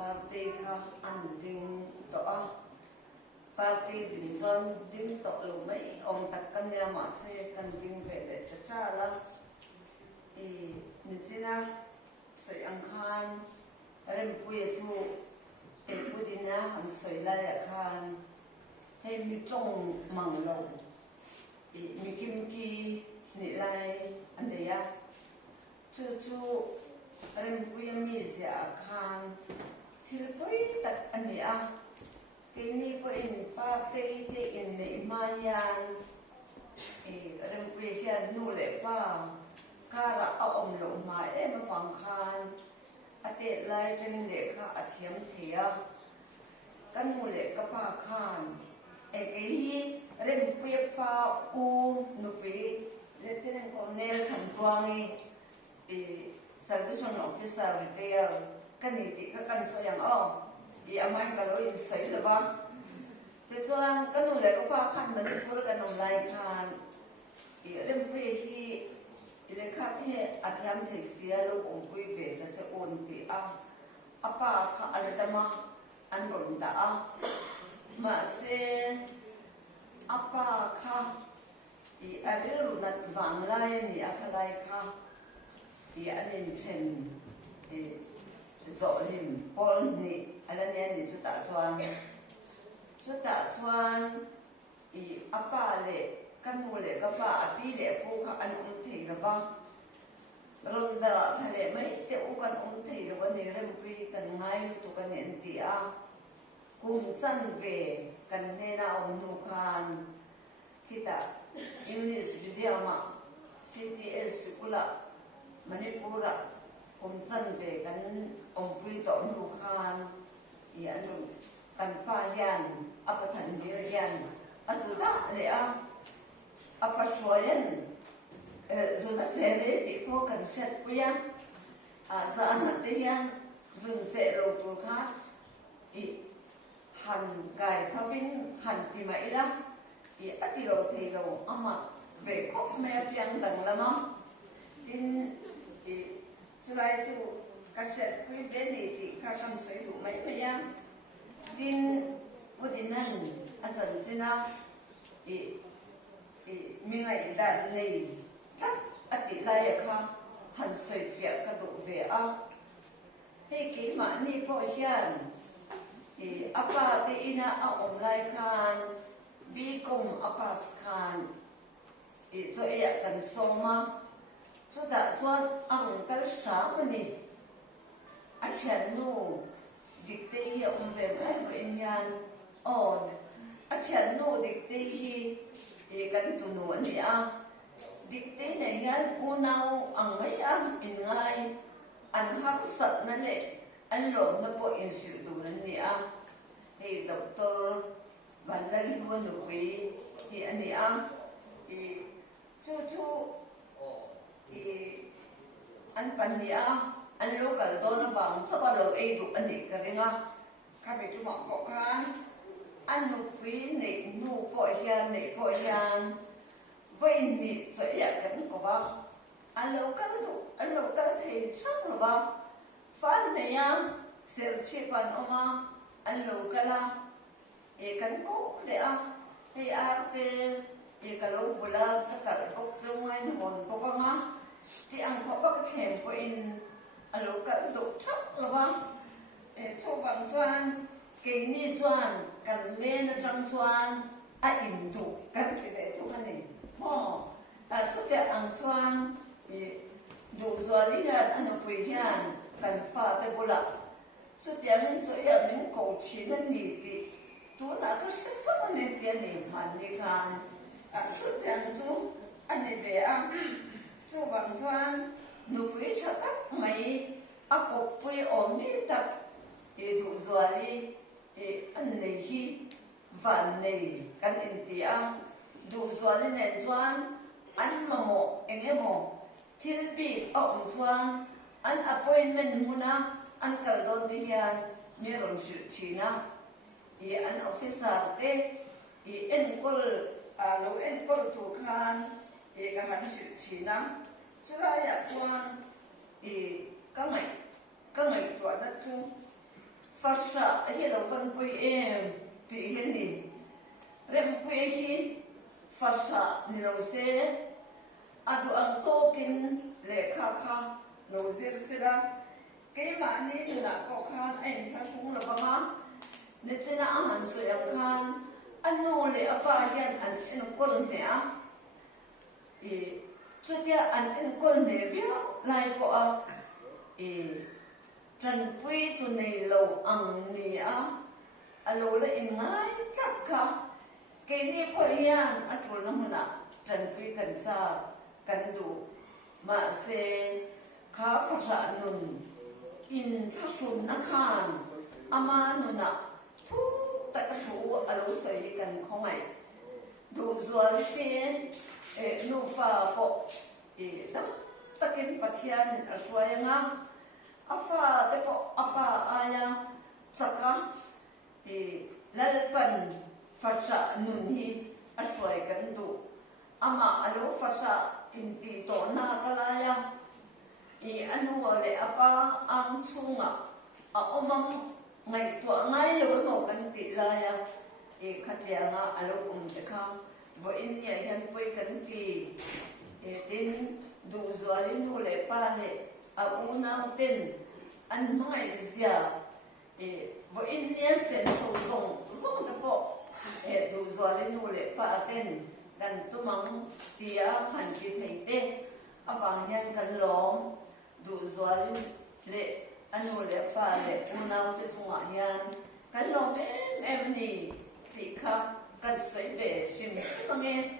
party kha an ding to a party ding zon ding to lo mai om tak kan ya ma se kan ding ve le cha cha la ni china soi ang khan rem puye chu e pudina han soi la ya khan he mi chong mang lo mi kim ki ni lai an de ya chu rem puye mi sia khan thil poi tak an ya cái ni có in pa tê tê in này mayan rem puye hian nu le pa kara a om lo ma em phang khan ate lai chen le kha athiam thia kan mu le ka pa khan e ke hi rem puye pa u nu pi lieutenant colonel than tuangi salvation officer retire kan ni ti ka kan so yang o di amai ka lo in sai la ba te chuan kan nu le ka pa khan man pur kan nom lai khan rem puye hi ile kha the athiam thei sia lo ong pui ve ta cha on ti a apa kha ala dama an ron da a ma se apa kha ale ru nat wang lai ni a kha lai kha anin chen zo lim pol ni ala ne ni chu ta chuan apa le kan mu le ka pa api le pu kha an thei ga ba ron da thale mai te u kan thei ga ni rem pri kan ngai tu kan en ti a kum chan ve kan ne na nu khan kita English idioma CTS kula Manipura kum chan ve kan pui to nu khan anu kan pa yan apathan ni yan asuda le a apa soyen zuna chere ti ko kan shat puya za na te yan zun che ro tu kha han gai thabin han ti mai la ati ro thei lo ama ve ko me pyang dang lama tin chulai chu ka shat pui be ni ti kha kam sai du mai me ya tin udinan ajan china mi ngai dan nei thắt ati lai kha han soi fia ka do ve a he ki ma ni po hian apa te ina a om lai khan bi kom apas khan cho ya kan soma cho da cho ang kal sa mani a chen nu dikte hi om ve mai ko in yan on a chen nu dikte hi kan tu nu ni a dikte này yan unau ang mai am in ngai an hak sat na le an lom na po in sil tu na ni a hey doctor bandari mo no pi hi ani a chu an pan ni a an local do na bang sa ba lo e du ani ka ringa ka be tu ma ko kan an nu pi nei nu po hian nei po hian vậy thì sẽ là cái của ba anh lâu cái thì chắc là ba phán này nha sẽ chỉ còn ông anh lâu cái là cái cố để thì thì cái lâu vừa là tất cả các trong anh hồn của con thì anh có các thèm của anh lâu cái độ chắc là ba để cho bằng choan cái ni choan cần lên nó trong choan in đủ cái để cho anh này chút đẹp ăn choan đủ rồi đi ra ăn được bưởi hiền cần pha tới bữa lạ chút đẹp mình chơi ở mình cầu chín nó nhỉ thì tú là cái sức chắc nên tiền này hoàn đi khan chút đẹp chú anh này về chú bằng choan nụ bưởi chắc tắc mấy cục bưởi ổn đi tắc đủ rồi đi ăn này hi vạn này cần in tiền đủ rồi nên choan anh mà mò anh em mò til bi ông choan anh appointment muna anh cần đón đi hiền như rồi chỉ na anh officer te anh call lo anh call tu khan cái hắn chỉ na chú lại choan cái ngày tuổi đó chú farsa hello kan pui em ti heni rem pui hi farsa ni lo se adu ang tokin le kha kha lo zir sira ke ma ni na ko khan en tha sung la ba ne chena ahan so yang khan anu le apa hian an en kon ne a e chutia an en kon ne via lai po a e trần quy tu này lâu ăn nè alo là in ngay chắc cả cái này phải yan anh thôi nó mà trần quy cần sa cần đủ mà se khá phát ra nun in thắt sùn nát khan ama nun thu tại cái thu alo sợi cần không ai đủ rồi tiền nu pha po đâm tất cả phát hiện ở xoay ngang apa tepo apa aya saka lalpan farsa nunhi aswai kan tu ama alo farsa inti to na kalaya anu le apa ang chunga a omang ngai tu ngai lo mo kan ti laya khatia nga alo te kha vo in ya han poi kan ti tin du zwalin no le pa le a unang tin an mai zia vo in nia sen so zong de po du zwalin no le pa ten kan tumang tia han ki theite abang hian kan lom du zwalin le anu le pa le unang te chunga hian kan lom em ni ti kha kan sei be sim mange